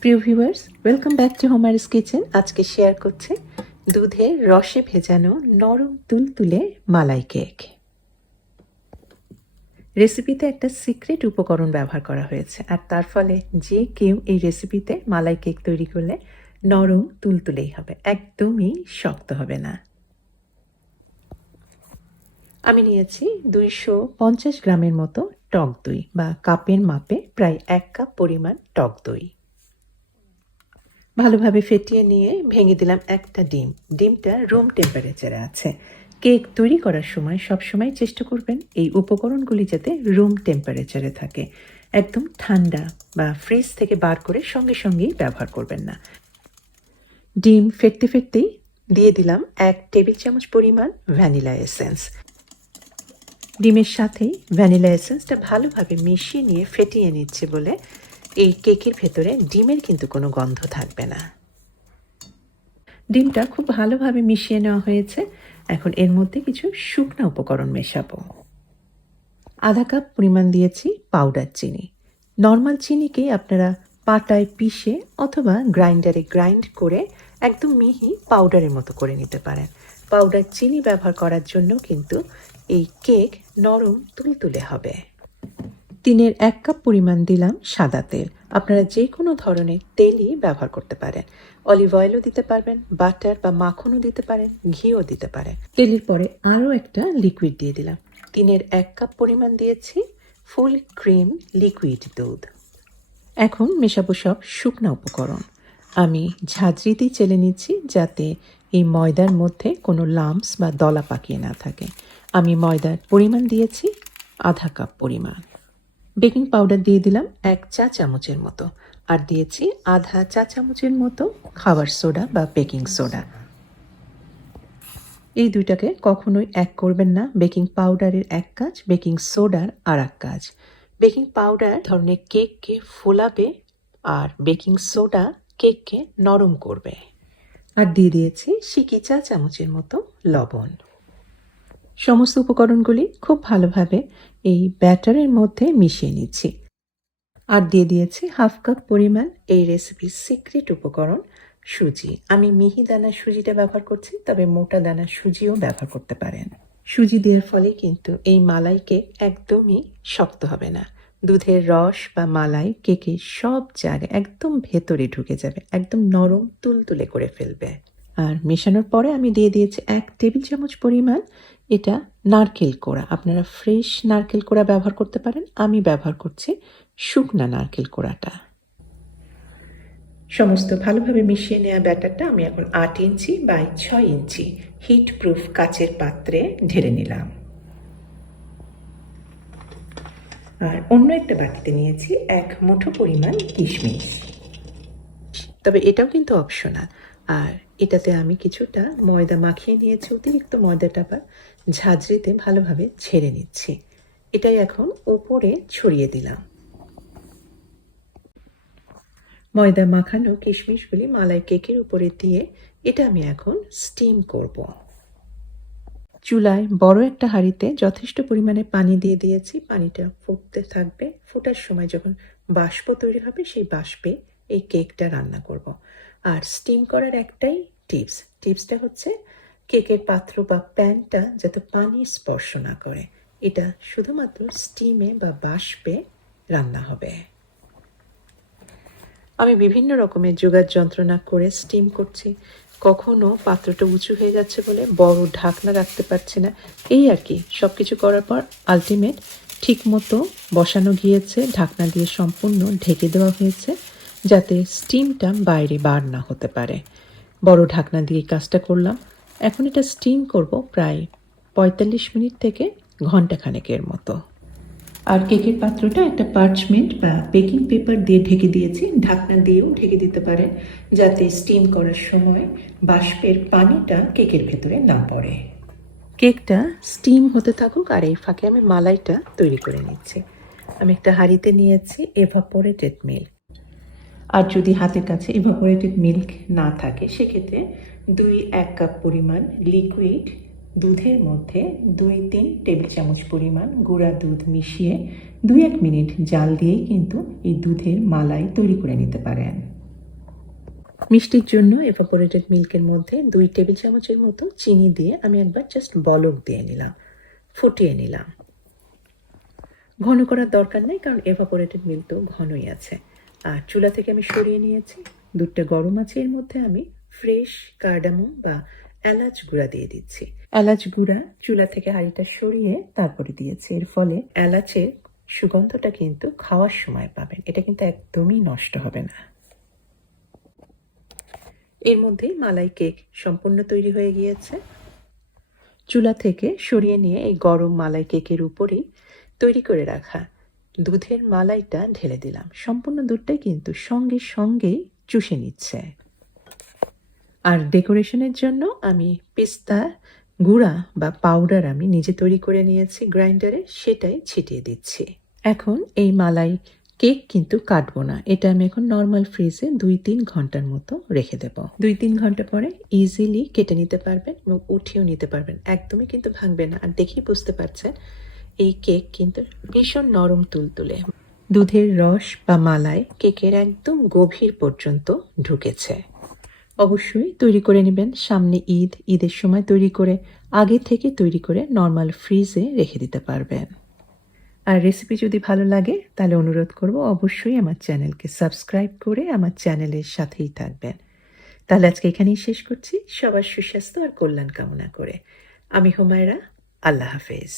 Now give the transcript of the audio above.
প্রিয় viewers, welcome back to Homer's kitchen. আজকে share করছে দুধের রসে ভেজানো নরম তুলতুলে মালাই কেক। রেসিপিতে একটা সিক্রেট উপকরণ ব্যবহার করা হয়েছে, আর তার ফলে যে কেউ এই রেসিপিতে মালাই কেক তৈরি করলে নরম তুলতুলেই হবে, একদমই শক্ত হবে না। আমি নিয়েছি 250 গ্রামের মতো টক দই, বা কাপের মাপে প্রায় 1 কাপ পরিমাণ টক দই। ভালোভাবে ফেটিয়ে নিয়ে ভেঙে দিলাম একটা ডিম। ডিমটা রুম টেম্পারেচারে আছে। কেক তৈরি করার সময় সবসময় চেষ্টা করবেন এই উপকরণগুলি যাতে রুম টেম্পারেচারে থাকে। একদম ঠান্ডা বা ফ্রিজ থেকে বার করে সঙ্গে সঙ্গেই ব্যবহার করবেন না। ডিম ফেটতে ফেটতেই দিয়ে দিলাম 1 টেবিল চামচ পরিমাণ ভ্যানিলা এসেন্স। ডিমের সাথেই ভ্যানিলা এসেন্সটা ভালোভাবে মিশিয়ে নিয়ে ফেটিয়ে নিচ্ছে বলে এই কেকের ভেতরে ডিমের কিন্তু কোনো গন্ধ থাকবে না। ডিমটা খুব ভালোভাবে মিশিয়ে নেওয়া হয়েছে। এখন এর মধ্যে কিছু শুকনো উপকরণ মেশাবো। আধা কাপ পরিমাণ দিয়েছি পাউডার চিনি। নর্মাল চিনিকে আপনারা পাটায় পিষে অথবা গ্রাইন্ডারে গ্রাইন্ড করে একদম মিহি পাউডারের মতো করে নিতে পারেন। পাউডার চিনি ব্যবহার করার জন্য কিন্তু এই কেক নরম তুলতুলে হবে। 1 কাপ পরিমাণ দিলাম সাদা তেল। আপনারা যে কোনো ধরনের তেলই ব্যবহার করতে পারেন। অলিভ অয়েলও দিতে পারবেন, বাটার বা মাখনও দিতে পারেন, ঘিও দিতে পারেন। তেলের পরে আরও একটা লিকুইড দিয়ে দিলাম। 1 কাপ পরিমাণ দিয়েছি ফুল ক্রিম লিকুইড দুধ। এখন মেশাবো সব শুকনা উপকরণ। আমি ঝাঁঝরিতেই চেলে নিচ্ছি যাতে এই ময়দার মধ্যে কোনো লাম্পস বা দলা পাকিয়ে না থাকে। আমি ময়দার পরিমাণ দিয়েছি আধা কাপ পরিমাণ। বেকিং পাউডার দিয়ে দিলাম 1 চা চামচের মতো, আর দিয়েছি আধা চা চামচের মতো খাবার সোডা বা বেকিং সোডা। এই দুইটাকে কখনোই এক করবেন না। বেকিং পাউডারের এক কাজ, বেকিং সোডার আর এক কাজ। বেকিং পাউডার ধরনের কেককে ফোলাবে, আর বেকিং সোডা কেককে নরম করবে। আর দিয়ে দিয়েছি সিকি চা চামচের মতো লবণ। সমস্ত উপকরণগুলি খুব ভালোভাবে এই ব্যাটারের মধ্যে মিশিয়ে নিচ্ছি। আর দিয়ে দিয়েছি হাফ কাপ পরিমাণ এই রেসিপির সিক্রেট উপকরণ সুজি। আমি মিহি দানা সুজিটা ব্যবহার করছি, তবে মোটা দানা সুজিও ব্যবহার করতে পারেন। সুজি দেওয়ার ফলে কিন্তু এই মালাই কেক একদমই শক্ত হবে না। দুধের রস বা মালাই কেকের সব জায়গায় একদম ভেতরে ঢুকে যাবে, একদম নরম তুলতুলে করে ফেলবে। আর মেশানোর পরে আমি দিয়ে দিয়েছি 1 টেবিল চামচ পরিমাণ এটা নারকেল কোড়া। আপনারা ফ্রেশ নারকেল কোড়া ব্যবহার করতে পারেন। আমি ব্যবহার করছি শুকনা নারকেল কোড়াটা। সমস্ত ভালোভাবে মিশিয়ে নেওয়া ব্যাটারটা আমি এখন 8 inch by 6 inch heat proof কাচের পাত্রে ঢেলে নিলাম। আর অন্য একটা বাটিতে নিয়েছি 1 মুঠো পরিমাণ কিশমিশ। তবে এটাও কিন্তু অপশনাল। আর এটাতে আমি কিছুটা ময়দা মাখিয়ে নিয়েছি। অতিরিক্ত ময়দাটা আবার ঝাঁঝরিতে ভালোভাবে ঝেড়ে নিচ্ছি। এটাই এখন উপরে ছড়িয়ে দিলাম। ময়দা মাখানো কিশমিশগুলি মালাই কেকের উপরে দিয়ে এটা আমি এখন স্টিম করব। চুলায় বড় একটা হাঁড়িতে যথেষ্ট পরিমাণে পানি দিয়ে দিয়েছি। পানিটা ফুটতে থাকবে। ফোটার সময় যখন বাষ্প তৈরি হবে, সেই বাষ্পে এই কেকটা রান্না করব। আর স্টিম করার একটাই টিপসটা হচ্ছে কেকের পাত্র বা প্যানটা যাতে পানি স্পর্শ না করে। এটা শুধুমাত্র স্টিমে বা বাষ্পে রান্না হবে। আমি বিভিন্ন রকমের জোগাড় যন্ত্রণা করে স্টিম করছি। কখনো পাত্রটা উঁচু হয়ে যাচ্ছে বলে বড় ঢাকনা রাখতে পারছি না। এই আর কি, সব কিছু করার পর আলটিমেট ঠিক মতো বসানো গিয়েছে। ঢাকনা দিয়ে সম্পূর্ণ ঢেকে দেওয়া হয়েছে যাতে স্টিমটা বাইরে বার না হতে পারে। বড় ঢাকনা দিয়ে কাজটা করলাম। এখন এটা স্টিম করব প্রায় 45 মিনিট থেকে ঘন্টাখানেকের মতো। আর কেকের পাত্রটা একটা পার্চমেন্ট বা বেকিং পেপার দিয়ে ঢেকে দিয়েছি। ঢাকনা দিয়েও ঢেকে দিতে পারেন যাতে স্টিম করার সময় বাষ্পের পানিটা কেকের ভেতরে না পড়ে। কেকটা স্টিম হতে থাকুক, আর এই ফাঁকে আমি মালাইটা তৈরি করে নিচ্ছি। আমি একটা হাঁড়িতে নিয়েছি এভাপোরেটেড মিল্ক। আর যদি হাতের কাছে এভাপোরেটেড মিল্ক না থাকে, সেক্ষেত্রে 1 কাপ পরিমাণ লিকুইড দুধের মধ্যে 2-3 টেবিল চামচ পরিমাণ গুঁড়া দুধ মিশিয়ে 2-1 মিনিট জাল দিয়েই কিন্তু এই দুধের মালাই তৈরি করে নিতে পারেন। মিষ্টির জন্য এভাপোরেটেড মিল্কের মধ্যে 2 টেবিল চামচের মতো চিনি দিয়ে আমি একবার জাস্ট বলক দিয়ে নিলাম, ফুটিয়ে নিলাম। ঘন করার দরকার নেই, কারণ এভাপোরেটেড মিল্ক তো ঘনই আছে। আর চুলা থেকে আমি সরিয়ে নিয়েছি। দুধটা গরম আছে, এর মধ্যে আমি ফ্রেশ কার্ডামম বা এলাচ গুঁড়া দিয়ে দিচ্ছি। এলাচ গুঁড়া চুলা থেকে হাঁড়িটা সরিয়ে তারপরে দিয়েছি। এর ফলে এলাচের সুগন্ধটা কিন্তু খাওয়ার সময় পাবেন, এটা কিন্তু একদমই নষ্ট হবে না। এর মধ্যেই মালাই কেক সম্পূর্ণ তৈরি হয়ে গিয়েছে। চুলা থেকে সরিয়ে নিয়ে এই গরম মালাই কেকের উপরেই তৈরি করে রাখা দুধের মালাইটা ঢেলে দিলাম। সম্পূর্ণ দুধটাই কিন্তু সঙ্গে সঙ্গেই চুষে নিচ্ছে। আর ডেকোরেশনের জন্য আমি পেস্তা গুঁড়া বা পাউডার আমি নিজে তৈরি করে নিয়েছি গ্রাইন্ডারে, সেটাই ছিটিয়ে দিচ্ছি। এখন এই মালাই কেক কিন্তু কাটবো না, এটা আমি এখন নর্মাল ফ্রিজে 2-3 ঘন্টার মতো রেখে দেব। 2-3 ঘন্টা পরে ইজিলি কেটে নিতে পারবেন এবং উঠিয়েও নিতে পারবেন, একদমই কিন্তু ভাঙবে না। আর দেখেই বুঝতে পারছেন এই কেক কিন্তু ভীষণ নরম তুলতুলে। দুধের রস বা মালাই কেকের একদম গভীর পর্যন্ত ঢুকেছে। অবশ্যই তৈরি করে নেবেন, সামনে ঈদের সময় তৈরি করে আগে থেকে তৈরি করে নর্মাল ফ্রিজে রেখে দিতে পারবেন। আর রেসিপি যদি ভালো লাগে তাহলে অনুরোধ করব অবশ্যই আমার চ্যানেলকে সাবস্ক্রাইব করে আমার চ্যানেলের সাথেই থাকবেন। তাহলে আজকে এখানেই শেষ করছি, সবার সুস্বাস্থ্য আর কল্যাণ কামনা করে। আমি হুমায়রা, আল্লাহ হাফেজ।